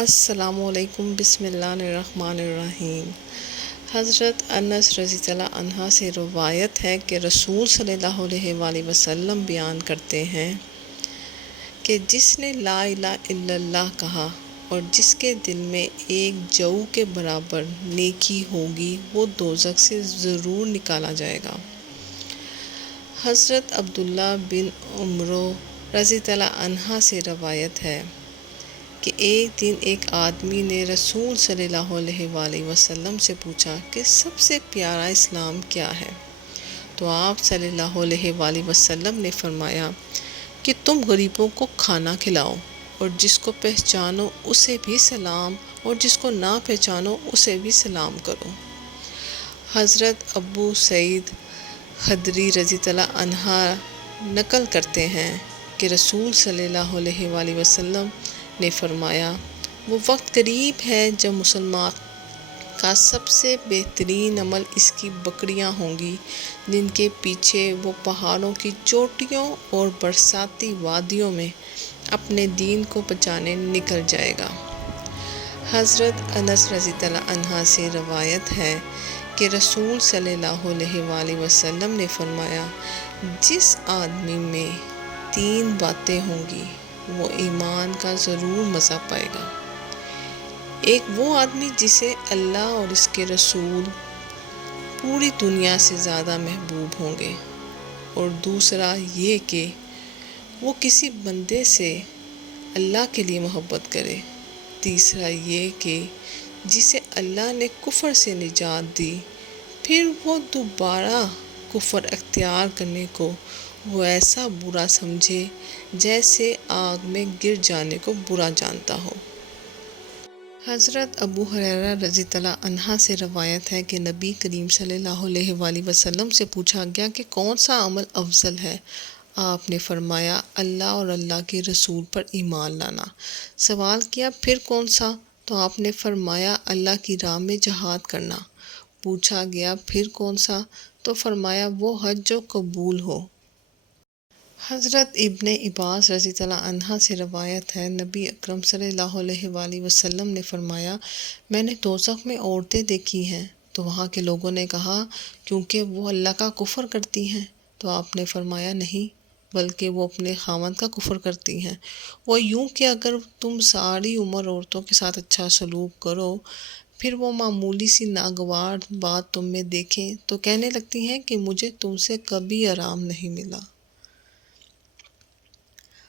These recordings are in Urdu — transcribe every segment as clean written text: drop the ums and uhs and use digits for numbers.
السلام علیکم۔ بسم اللہ الرحمن الرحیم۔ حضرت انس رضی اللہ عنہ سے روایت ہے کہ رسول صلی اللہ علیہ وآلہ وسلم بیان کرتے ہیں کہ جس نے لا الہ الا اللہ کہا اور جس کے دل میں ایک جو کے برابر نیکی ہوگی وہ دوزخ سے ضرور نکالا جائے گا۔ حضرت عبداللہ بن عمر رضی اللہ عنہ سے روایت ہے کہ ایک دن ایک آدمی نے رسول صلی اللہ علیہ وآلہ وسلم سے پوچھا کہ سب سے پیارا اسلام کیا ہے؟ تو آپ صلی اللہ علیہ وآلہ وسلم نے فرمایا کہ تم غریبوں کو کھانا کھلاؤ اور جس کو پہچانو اسے بھی سلام اور جس کو نہ پہچانو اسے بھی سلام کرو۔ حضرت ابو سعید خدری رضی اللہ عنہ نقل کرتے ہیں کہ رسول صلی اللہ علیہ وآلہ وسلم نے فرمایا وہ وقت قریب ہے جب مسلمان کا سب سے بہترین عمل اس کی بکریاں ہوں گی جن کے پیچھے وہ پہاڑوں کی چوٹیوں اور برساتی وادیوں میں اپنے دین کو بچانے نکل جائے گا۔ حضرت انس رضی اللہ عنہ سے روایت ہے کہ رسول صلی اللہ علیہ وآلہ وسلم نے فرمایا جس آدمی میں 3 باتیں ہوں گی وہ ایمان کا ضرور مزہ پائے گا۔ ایک وہ آدمی جسے اللہ اور اس کے رسول پوری دنیا سے زیادہ محبوب ہوں گے، اور دوسرا یہ کہ وہ کسی بندے سے اللہ کے لیے محبت کرے، تیسرا یہ کہ جسے اللہ نے کفر سے نجات دی پھر وہ دوبارہ کفر اختیار کرنے کو وہ ایسا برا سمجھے جیسے آگ میں گر جانے کو برا جانتا ہو۔ حضرت ابو ہریرہ رضی اللہ عنہ سے روایت ہے کہ نبی کریم صلی اللہ علیہ وآلہ وسلم سے پوچھا گیا کہ کون سا عمل افضل ہے؟ آپ نے فرمایا اللہ اور اللہ کے رسول پر ایمان لانا۔ سوال کیا پھر کون سا؟ تو آپ نے فرمایا اللہ کی راہ میں جہاد کرنا۔ پوچھا گیا پھر کون سا؟ تو فرمایا وہ حج جو قبول ہو۔ حضرت ابن عباس رضی اللہ عنہ سے روایت ہے نبی اکرم صلی اللہ علیہ وآلہ وسلم نے فرمایا میں نے دوزخ میں عورتیں دیکھی ہیں۔ تو وہاں کے لوگوں نے کہا کیونکہ وہ اللہ کا کفر کرتی ہیں؟ تو آپ نے فرمایا نہیں بلکہ وہ اپنے خاوند کا کفر کرتی ہیں۔ وہ یوں کہ اگر تم ساری عمر عورتوں کے ساتھ اچھا سلوک کرو پھر وہ معمولی سی ناگوار بات تم میں دیکھیں تو کہنے لگتی ہیں کہ مجھے تم سے کبھی آرام نہیں ملا۔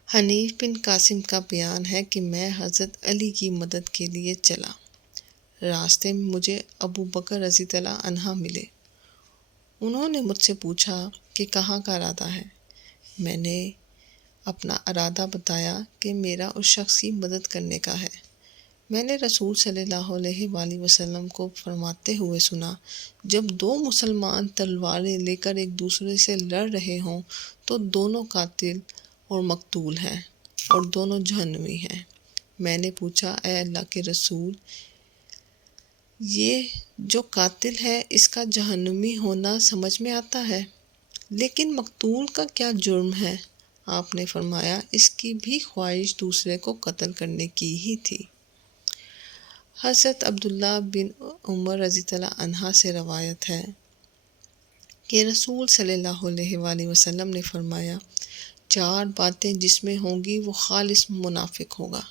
حنیف بن قاسم کا بیان ہے کہ میں حضرت علی کی مدد کے لیے چلا، راستے میں مجھے ابو بکر رضی اللہ عنہ ملے۔ انہوں نے مجھ سے پوچھا کہ کہاں کا ارادہ ہے؟ میں نے اپنا ارادہ بتایا کہ میرا اس شخص کی مدد کرنے کا ہے۔ میں نے رسول صلی اللہ علیہ وآلہ وسلم کو فرماتے ہوئے سنا جب 2 مسلمان تلواریں لے کر ایک دوسرے سے لڑ رہے ہوں تو دونوں قاتل اور مقتول ہیں اور دونوں جہنمی ہیں۔ میں نے پوچھا اے اللہ کے رسول یہ جو قاتل ہے اس کا جہنمی ہونا سمجھ میں آتا ہے لیکن مقتول کا کیا جرم ہے؟ آپ نے فرمایا اس کی بھی خواہش دوسرے کو قتل کرنے کی ہی تھی۔ حضرت عبداللہ بن عمر رضی اللہ عنہ سے روایت ہے کہ رسول صلی اللہ علیہ وآلہ وسلم نے فرمایا 4 باتیں جس میں ہوں گی وہ خالص منافق ہوگا،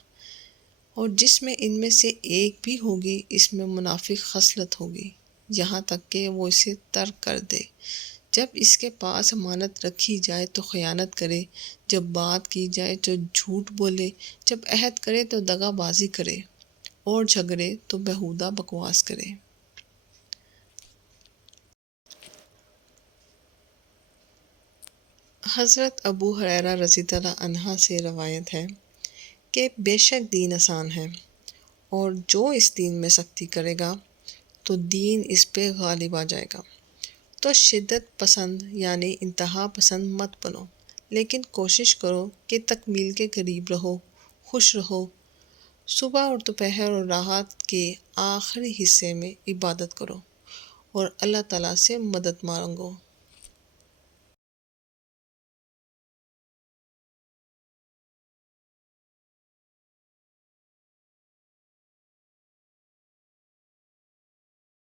اور جس میں ان میں سے ایک بھی ہوگی اس میں منافق خصلت ہوگی، یہاں تک کہ وہ اسے ترک کر دے۔ جب اس کے پاس امانت رکھی جائے تو خیانت کرے، جب بات کی جائے تو جھوٹ بولے، جب عہد کرے تو دغا بازی کرے، اور جھگڑے تو بیہودہ بکواس کرے۔ حضرت ابو ہریرہ رضی اللہ عنہ سے روایت ہے کہ بے شک دین آسان ہے، اور جو اس دین میں سختی کرے گا تو دین اس پہ غالب آ جائے گا۔ تو شدت پسند یعنی انتہا پسند مت بنو، لیکن کوشش کرو کہ تکمیل کے قریب رہو، خوش رہو۔ صبح اور دوپہر اور رات کے آخری حصے میں عبادت کرو اور اللہ تعالیٰ سے مدد مانگو۔